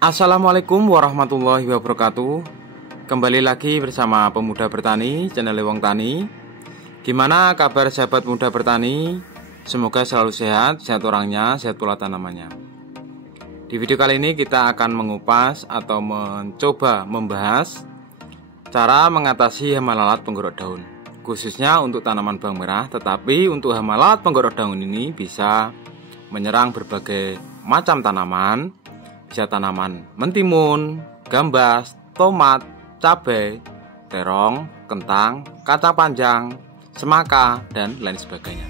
Assalamualaikum warahmatullahi wabarakatuh. Kembali lagi bersama Pemuda Bertani, channel Lewong Tani. Gimana kabar sahabat muda bertani? Semoga selalu sehat, sehat orangnya, sehat pula tanamannya. Di video kali ini kita akan mengupas atau mencoba membahas cara mengatasi hama lalat penggorok daun, khususnya untuk tanaman bawang merah. Tetapi untuk hama lalat penggorok daun ini bisa menyerang berbagai macam tanaman. Bisa tanaman mentimun, gambas, tomat, cabai, terong, kentang, kacang panjang, semaka, dan lain sebagainya.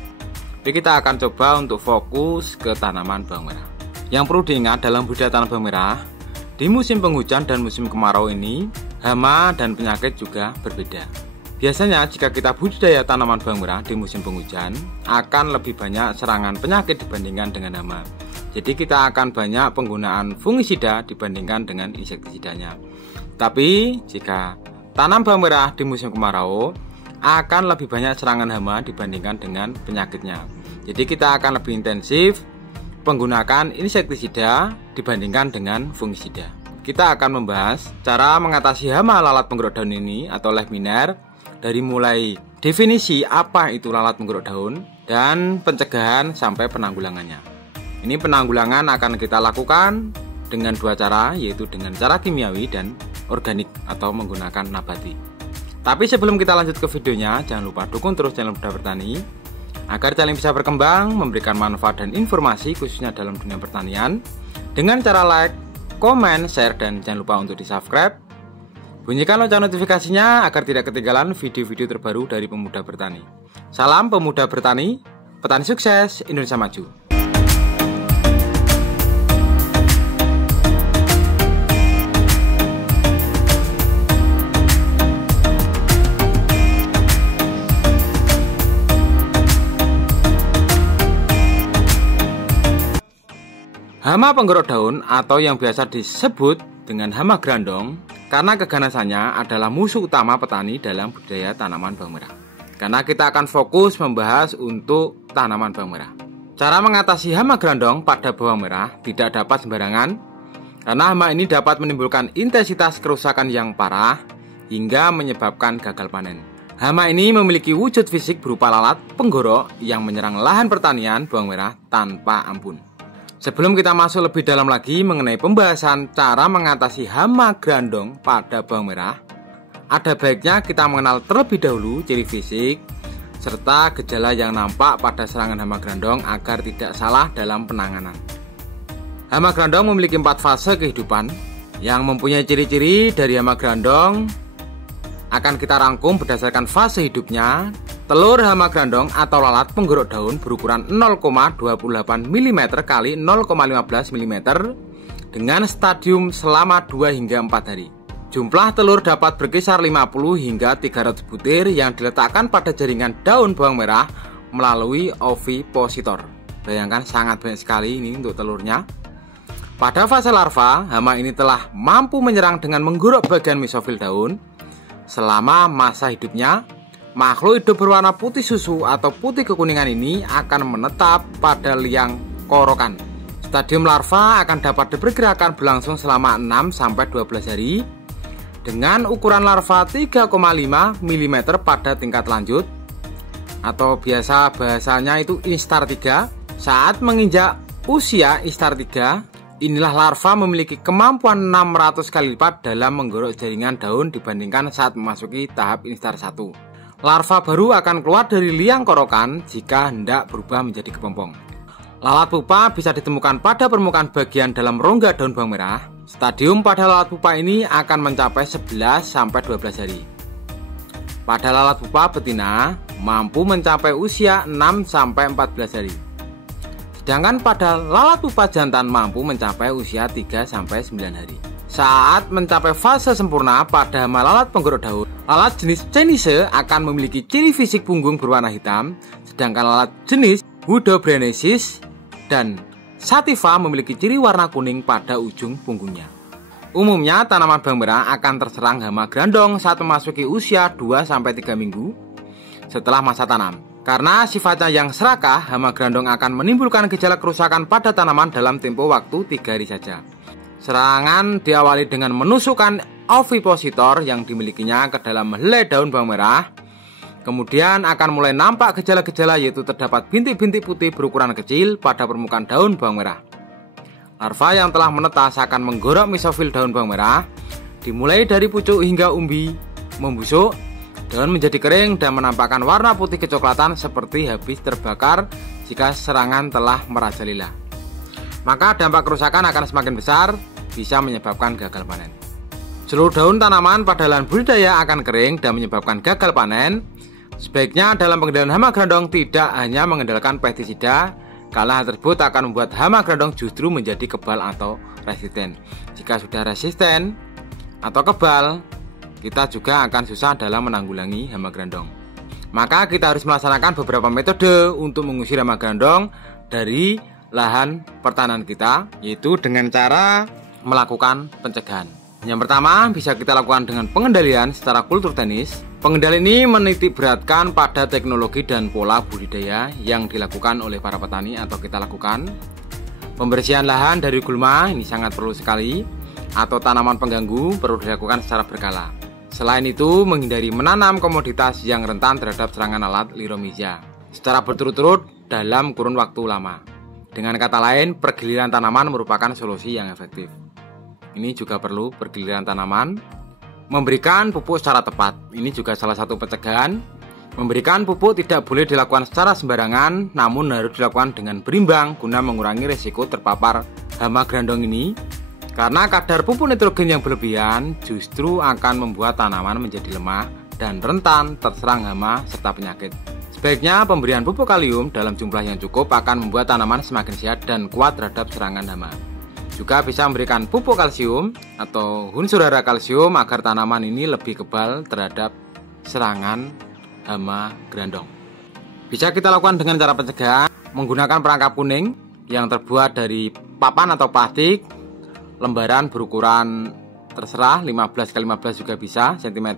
Jadi kita akan coba untuk fokus ke tanaman bawang merah. Yang perlu diingat dalam budidaya tanaman bawang merah, di musim penghujan dan musim kemarau ini, hama dan penyakit juga berbeda. Biasanya jika kita budidaya tanaman bawang merah di musim penghujan, akan lebih banyak serangan penyakit dibandingkan dengan hama. Jadi kita akan banyak penggunaan fungisida dibandingkan dengan insektisidanya. Tapi jika tanam bawang merah di musim kemarau, akan lebih banyak serangan hama dibandingkan dengan penyakitnya. Jadi kita akan lebih intensif penggunaan insektisida dibandingkan dengan fungisida. Kita akan membahas cara mengatasi hama lalat penggorok daun ini atau Lechminer, dari mulai definisi apa itu lalat penggorok daun dan pencegahan sampai penanggulangannya. Ini penanggulangan akan kita lakukan dengan dua cara, yaitu dengan cara kimiawi dan organik atau menggunakan nabati. Tapi sebelum kita lanjut ke videonya, jangan lupa dukung terus channel Pemuda Bertani agar channel bisa berkembang, memberikan manfaat dan informasi khususnya dalam dunia pertanian dengan cara like, komen, share, dan jangan lupa untuk di subscribe. Bunyikan lonceng notifikasinya agar tidak ketinggalan video-video terbaru dari Pemuda Bertani. Salam Pemuda Bertani, petani sukses, Indonesia maju. Hama penggorok daun atau yang biasa disebut dengan hama grandong karena keganasannya adalah musuh utama petani dalam budidaya tanaman bawang merah. Karena kita akan fokus membahas untuk tanaman bawang merah. Cara mengatasi hama grandong pada bawang merah tidak dapat sembarangan karena hama ini dapat menimbulkan intensitas kerusakan yang parah hingga menyebabkan gagal panen. Hama ini memiliki wujud fisik berupa lalat penggorok yang menyerang lahan pertanian bawang merah tanpa ampun. Sebelum kita masuk lebih dalam lagi mengenai pembahasan cara mengatasi hama grandong pada bawang merah, ada baiknya kita mengenal terlebih dahulu ciri fisik serta gejala yang nampak pada serangan hama grandong agar tidak salah dalam penanganan. Hama grandong memiliki 4 fase kehidupan yang mempunyai ciri-ciri dari hama grandong akan kita rangkum berdasarkan fase hidupnya. Telur hama grandong atau lalat penggorok daun berukuran 0,28 mm x 0,15 mm dengan stadium selama 2 hingga 4 hari. Jumlah telur dapat berkisar 50 hingga 300 butir yang diletakkan pada jaringan daun bawang merah melalui ovipositor. Bayangkan sangat banyak sekali ini untuk telurnya. Pada fase larva, hama ini telah mampu menyerang dengan menggorok bagian mesofil daun. Selama masa hidupnya, makhluk hidup berwarna putih susu atau putih kekuningan ini akan menetap pada liang korokan. Stadium larva akan dapat diperkirakan berlangsung selama 6-12 hari dengan ukuran larva 3,5 mm pada tingkat lanjut atau biasa bahasanya itu instar 3. Saat menginjak usia instar 3, inilah larva memiliki kemampuan 600 kali lipat dalam menggorok jaringan daun dibandingkan saat memasuki tahap instar 1. Larva baru akan keluar dari liang korokan jika hendak berubah menjadi kepompong. Lalat pupa bisa ditemukan pada permukaan bagian dalam rongga daun bawang merah. Stadium pada lalat pupa ini akan mencapai 11-12 hari. Pada lalat pupa betina mampu mencapai usia 6-14 hari. Sedangkan pada lalat pupa jantan mampu mencapai usia 3-9 hari. Saat mencapai fase sempurna pada hama lalat penggorok daun, lalat jenis Chenise akan memiliki ciri fisik punggung berwarna hitam, sedangkan lalat jenis Hudobrenesis dan Sativa memiliki ciri warna kuning pada ujung punggungnya. Umumnya tanaman bawang merah akan terserang hama grandong saat memasuki usia 2-3 minggu setelah masa tanam. Karena sifatnya yang serakah, hama grandong akan menimbulkan gejala kerusakan pada tanaman dalam tempo waktu 3 hari saja. Serangan diawali dengan menusukkan ovipositor yang dimilikinya ke dalam helai daun bawang merah. Kemudian akan mulai nampak gejala-gejala, yaitu terdapat bintik-bintik putih berukuran kecil pada permukaan daun bawang merah. Larva yang telah menetas akan menggorok mesofil daun bawang merah, dimulai dari pucuk hingga umbi, membusuk, daun menjadi kering dan menampakkan warna putih kecoklatan seperti habis terbakar jika serangan telah merajalela. Maka dampak kerusakan akan semakin besar, bisa menyebabkan gagal panen. Seluruh daun tanaman pada lahan budidaya akan kering dan menyebabkan gagal panen. Sebaiknya dalam pengendalian hama grandong tidak hanya mengandalkan pestisida, karena hal tersebut akan membuat hama grandong justru menjadi kebal atau resisten. Jika sudah resisten atau kebal, kita juga akan susah dalam menanggulangi hama grandong. Maka kita harus melaksanakan beberapa metode untuk mengusir hama grandong dari lahan pertanian kita, yaitu dengan cara melakukan pencegahan. Yang pertama bisa kita lakukan dengan pengendalian secara kultur teknis. Pengendalian ini menitik beratkan pada teknologi dan pola budidaya yang dilakukan oleh para petani atau kita lakukan. Pembersihan lahan dari gulma ini sangat perlu sekali, atau tanaman pengganggu perlu dilakukan secara berkala. Selain itu, menghindari menanam komoditas yang rentan terhadap serangan alat Liromyza secara berturut-turut dalam kurun waktu lama. Dengan kata lain, pergiliran tanaman merupakan solusi yang efektif. Ini juga perlu pergiliran tanaman. Memberikan pupuk secara tepat, ini juga salah satu pencegahan. Memberikan pupuk tidak boleh dilakukan secara sembarangan, namun harus dilakukan dengan berimbang guna mengurangi risiko terpapar hama grandong ini. Karena kadar pupuk nitrogen yang berlebihan justru akan membuat tanaman menjadi lemah dan rentan terserang hama serta penyakit. Sebaiknya pemberian pupuk kalium dalam jumlah yang cukup akan membuat tanaman semakin sehat dan kuat terhadap serangan hama. Juga bisa memberikan pupuk kalsium atau unsur hara kalsium agar tanaman ini lebih kebal terhadap serangan hama grandong. Bisa kita lakukan dengan cara pencegahan menggunakan perangkap kuning yang terbuat dari papan atau plastik, lembaran berukuran terserah 15x15 juga bisa cm,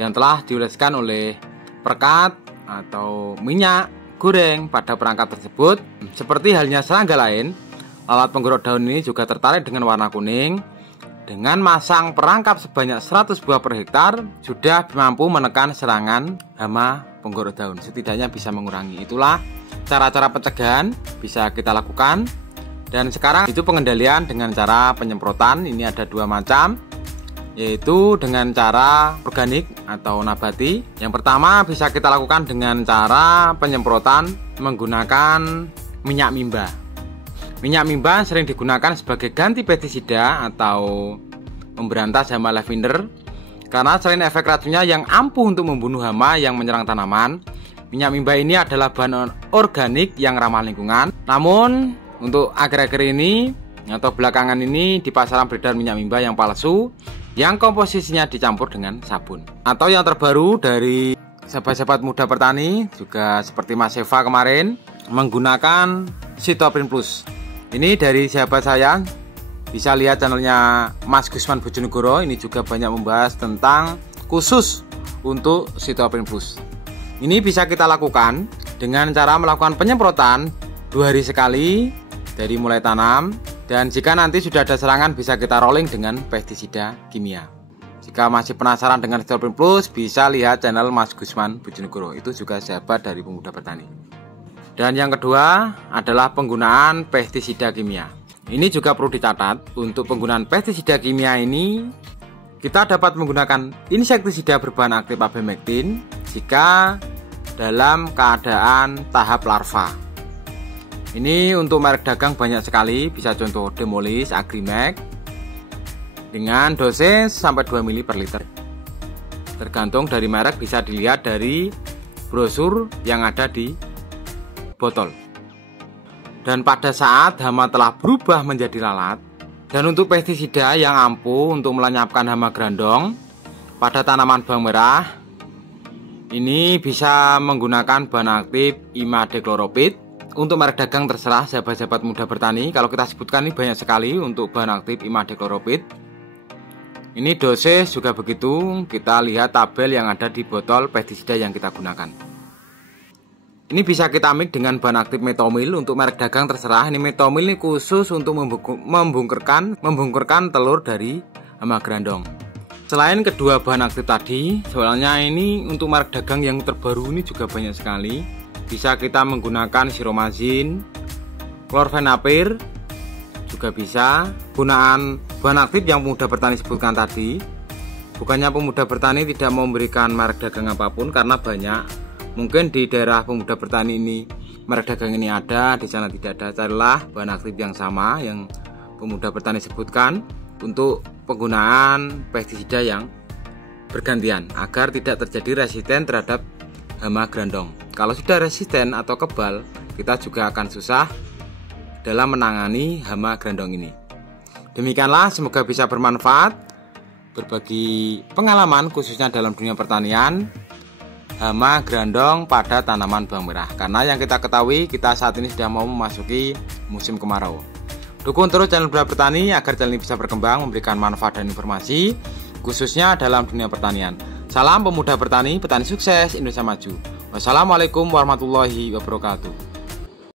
yang telah dioleskan oleh perekat atau minyak goreng pada perangkap tersebut. Seperti halnya serangga lain, alat penggorok daun ini juga tertarik dengan warna kuning. Dengan masang perangkap sebanyak 100 buah per hektar, sudah mampu menekan serangan hama penggorok daun, setidaknya bisa mengurangi. Itulah cara-cara pencegahan bisa kita lakukan. Dan sekarang itu pengendalian dengan cara penyemprotan. Ini ada dua macam, yaitu dengan cara organik atau nabati. Yang pertama bisa kita lakukan dengan cara penyemprotan menggunakan minyak mimba. Minyak mimba sering digunakan sebagai ganti pestisida atau memberantas hama lavender, karena selain efek racunnya yang ampuh untuk membunuh hama yang menyerang tanaman, minyak mimba ini adalah bahan organik yang ramah lingkungan. Namun untuk akhir-akhir ini atau belakangan ini di pasaran beredar minyak mimba yang palsu, yang komposisinya dicampur dengan sabun. Atau yang terbaru dari sahabat-sahabat muda petani juga seperti Mas Eva kemarin, menggunakan Cytoprin Plus. Ini dari sahabat saya, bisa lihat channelnya Mas Gusman Bojonegoro. Ini juga banyak membahas tentang khusus untuk Cytoprin Plus. Ini bisa kita lakukan dengan cara melakukan penyemprotan 2 hari sekali dari mulai tanam. Dan jika nanti sudah ada serangan, bisa kita rolling dengan pestisida kimia. Jika masih penasaran dengan Cytoprin Plus, bisa lihat channel Mas Gusman Bojonegoro. Itu juga sahabat dari pemuda petani. Dan yang kedua adalah penggunaan pestisida kimia. Ini juga perlu dicatat, untuk penggunaan pestisida kimia ini kita dapat menggunakan insektisida berbahan aktif abamectin jika dalam keadaan tahap larva. Ini untuk merek dagang banyak sekali, bisa contoh Demolis, Agrimax, dengan dosis sampai 2 ml per liter. Tergantung dari merek, bisa dilihat dari brosur yang ada di botol. Dan pada saat hama telah berubah menjadi lalat, dan untuk pestisida yang ampuh untuk melenyapkan hama grandong pada tanaman bawang merah, ini bisa menggunakan bahan aktif imidacloropid. Untuk merek dagang terserah sahabat-sahabat muda bertani. Kalau kita sebutkan ini banyak sekali untuk bahan aktif imidacloropid. Ini dosis juga begitu, kita lihat tabel yang ada di botol pestisida yang kita gunakan. Ini bisa kita mix dengan bahan aktif metomil. Untuk merek dagang terserah. Ini metomil ini khusus untuk membungkurkan telur dari hama grandong. Selain kedua bahan aktif tadi, soalnya ini untuk merek dagang yang terbaru ini juga banyak sekali. Bisa kita menggunakan siromazin, klorfenapir, juga bisa. Gunaan bahan aktif yang Pemuda Bertani sebutkan tadi. Bukannya Pemuda Bertani tidak memberikan merek dagang apapun, karena banyak. Mungkin di daerah Pemuda Bertani ini merek dagang ini ada, di sana tidak ada. Carilah bahan aktif yang sama yang Pemuda Bertani sebutkan untuk penggunaan pestisida yang bergantian agar tidak terjadi resisten terhadap hama grandong. Kalau sudah resisten atau kebal, kita juga akan susah dalam menangani hama grandong ini. Demikianlah, semoga bisa bermanfaat berbagi pengalaman khususnya dalam dunia pertanian hama grandong pada tanaman bawang merah. Karena yang kita ketahui, kita saat ini sudah mau memasuki musim kemarau. Dukung terus channel Pemuda Bertani agar channel ini bisa berkembang, memberikan manfaat dan informasi khususnya dalam dunia pertanian. Salam Pemuda Bertani, petani sukses, Indonesia maju. Wassalamualaikum warahmatullahi wabarakatuh.